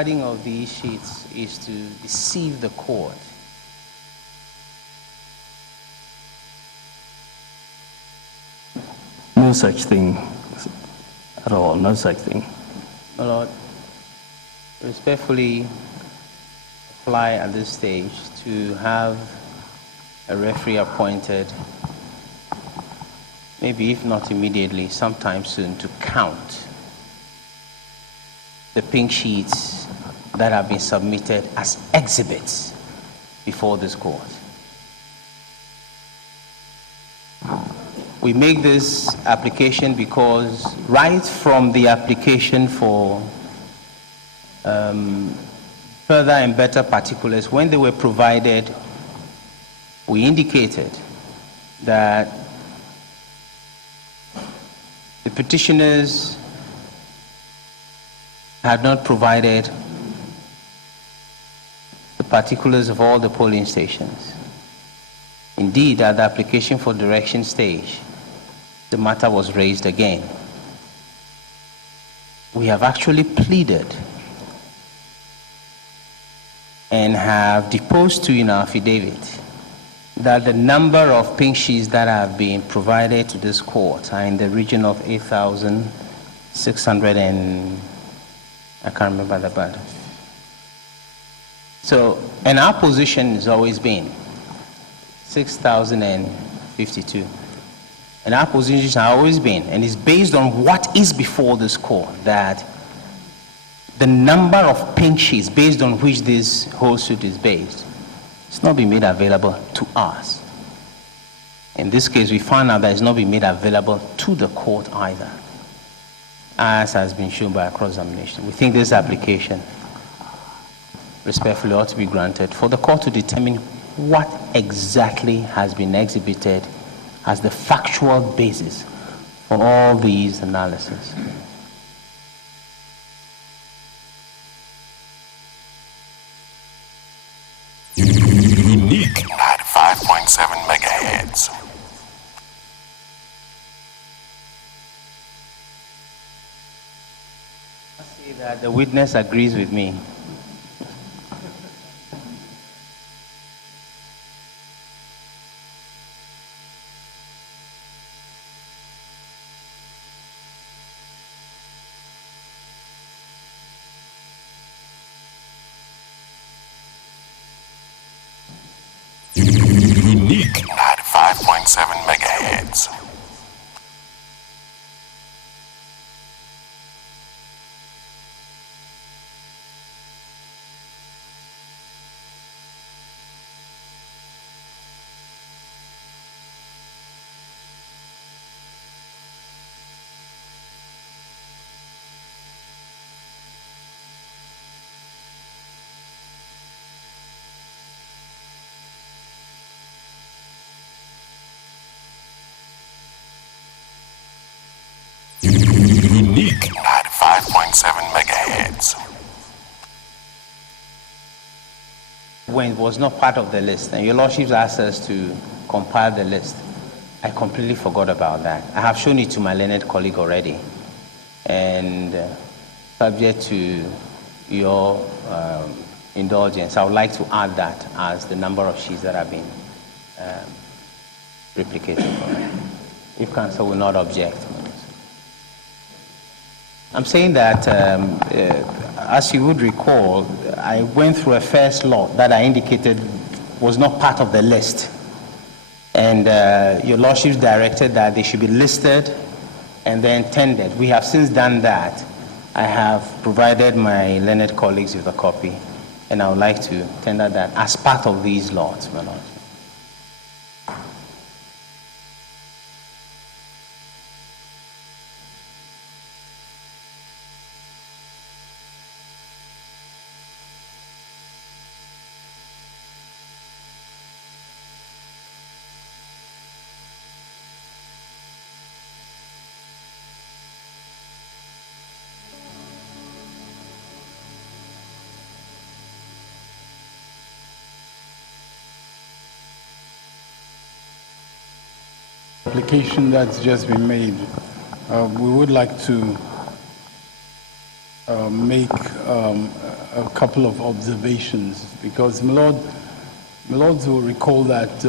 Writing of these sheets is to deceive the court. No such thing at all, no such thing. My Lord, respectfully apply at this stage to have a referee appointed, maybe if not immediately, sometime soon, to count the pink sheets that have been submitted as exhibits before this court. We make this application because right from the application for further and better particulars, when they were provided, we indicated that the petitioners had not provided the particulars of all the polling stations. Indeed, at the application for direction stage, the matter was raised again. We have actually pleaded and have deposed to in our affidavit that the number of pink sheets that have been provided to this court are in the region of 8,600 and I can't remember the bad. So, and our position has always been 6,052. And our position has always been, and is based on what is before this court, that the number of pink sheets based on which this whole suit is based, it's not been made available to us. In this case, we found out that it's not been made available to the court either, as has been shown by a cross-examination. We think this application respectfully ought to be granted for the court to determine what exactly has been exhibited as the factual basis for all these analyses. Unique 95.7 megahertz. I say that the witness agrees with me. Unique 95.7 megahertz. Unique 95.7 megahertz. When it was not part of the list, and your lordship asked us to compile the list, I completely forgot about that. I have shown it to my learned colleague already, and subject to your indulgence, I would like to add that as the number of sheets that have been replicated. If counsel will not object. I'm saying that, as you would recall, I went through a first lot that I indicated was not part of the list. And your lordship directed that they should be listed and then tendered. We have since done that. I have provided my learned colleagues with a copy, and I would like to tender that as part of these lots, my lord. Application that's just been made, we would like to make a couple of observations, because my lords will recall that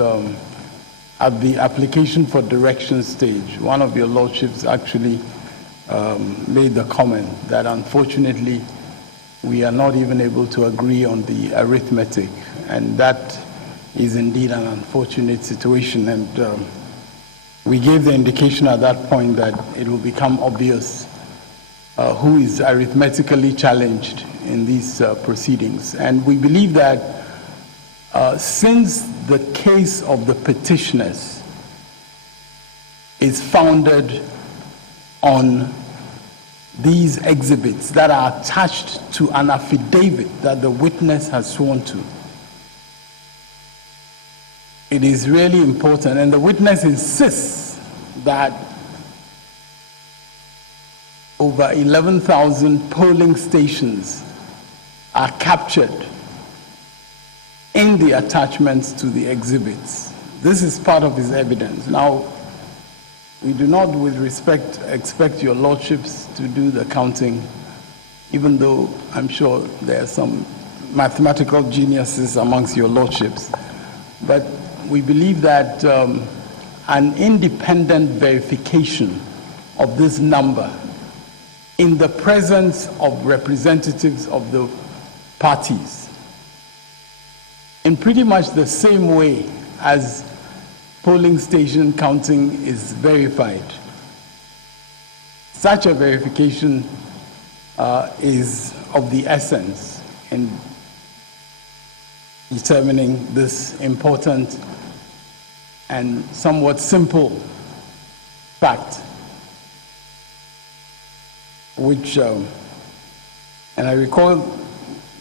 at the application for direction stage, one of your lordships actually made the comment that unfortunately we are not even able to agree on the arithmetic, and that is indeed an unfortunate situation. And we gave the indication at that point that it will become obvious who is arithmetically challenged in these proceedings. And we believe that since the case of the petitioners is founded on these exhibits that are attached to an affidavit that the witness has sworn to, it is really important, and the witness insists that over 11,000 polling stations are captured in the attachments to the exhibits. This is part of his evidence. Now, we do not, with respect, expect your lordships to do the counting, even though I'm sure there are some mathematical geniuses amongst your lordships. But we believe that an independent verification of this number in the presence of representatives of the parties, in pretty much the same way as polling station counting is verified, such a verification is of the essence in determining this important and somewhat simple fact, which, and I recall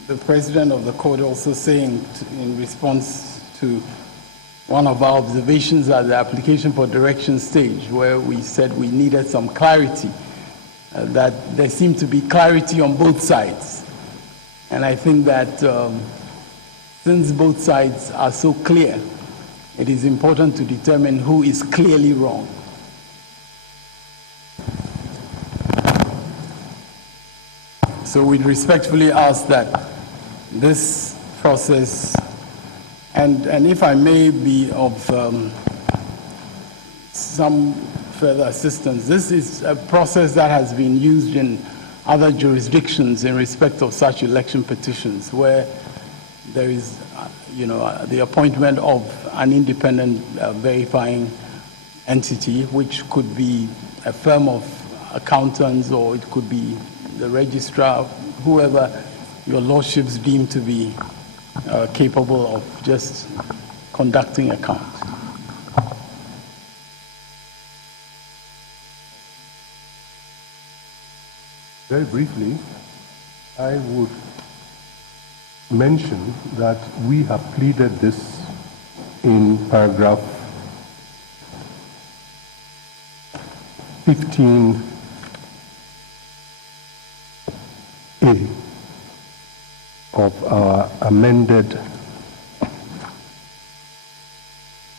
the president of the court also saying in response to one of our observations at the application for direction stage, where we said we needed some clarity, that there seemed to be clarity on both sides. And I think that since both sides are so clear, it is important to determine who is clearly wrong. So we respectfully ask that this process, and if I may be of some further assistance, this is a process that has been used in other jurisdictions in respect of such election petitions, where there is, the appointment of an independent verifying entity, which could be a firm of accountants, or it could be the registrar, whoever your lordships deem to be capable of just conducting accounts. Very briefly, I would mention that we have pleaded this in paragraph 15A of our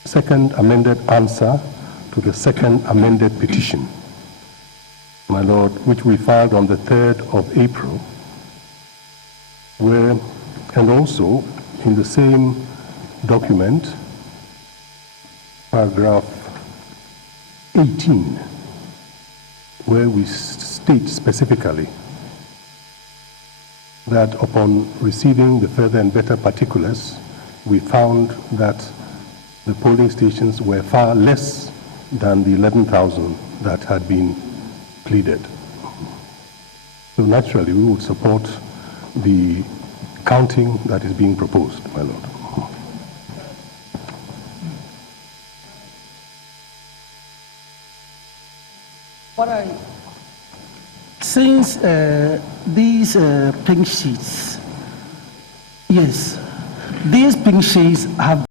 second amended answer to the second amended petition, my Lord, which we filed on the 3rd of April, where, and also in the same document, paragraph 18, where we state specifically that upon receiving the further and better particulars, we found that the polling stations were far less than the 11,000 that had been pleaded. So naturally, we would support the counting that is being proposed, my Lord. Since these pink sheets, yes, these pink sheets have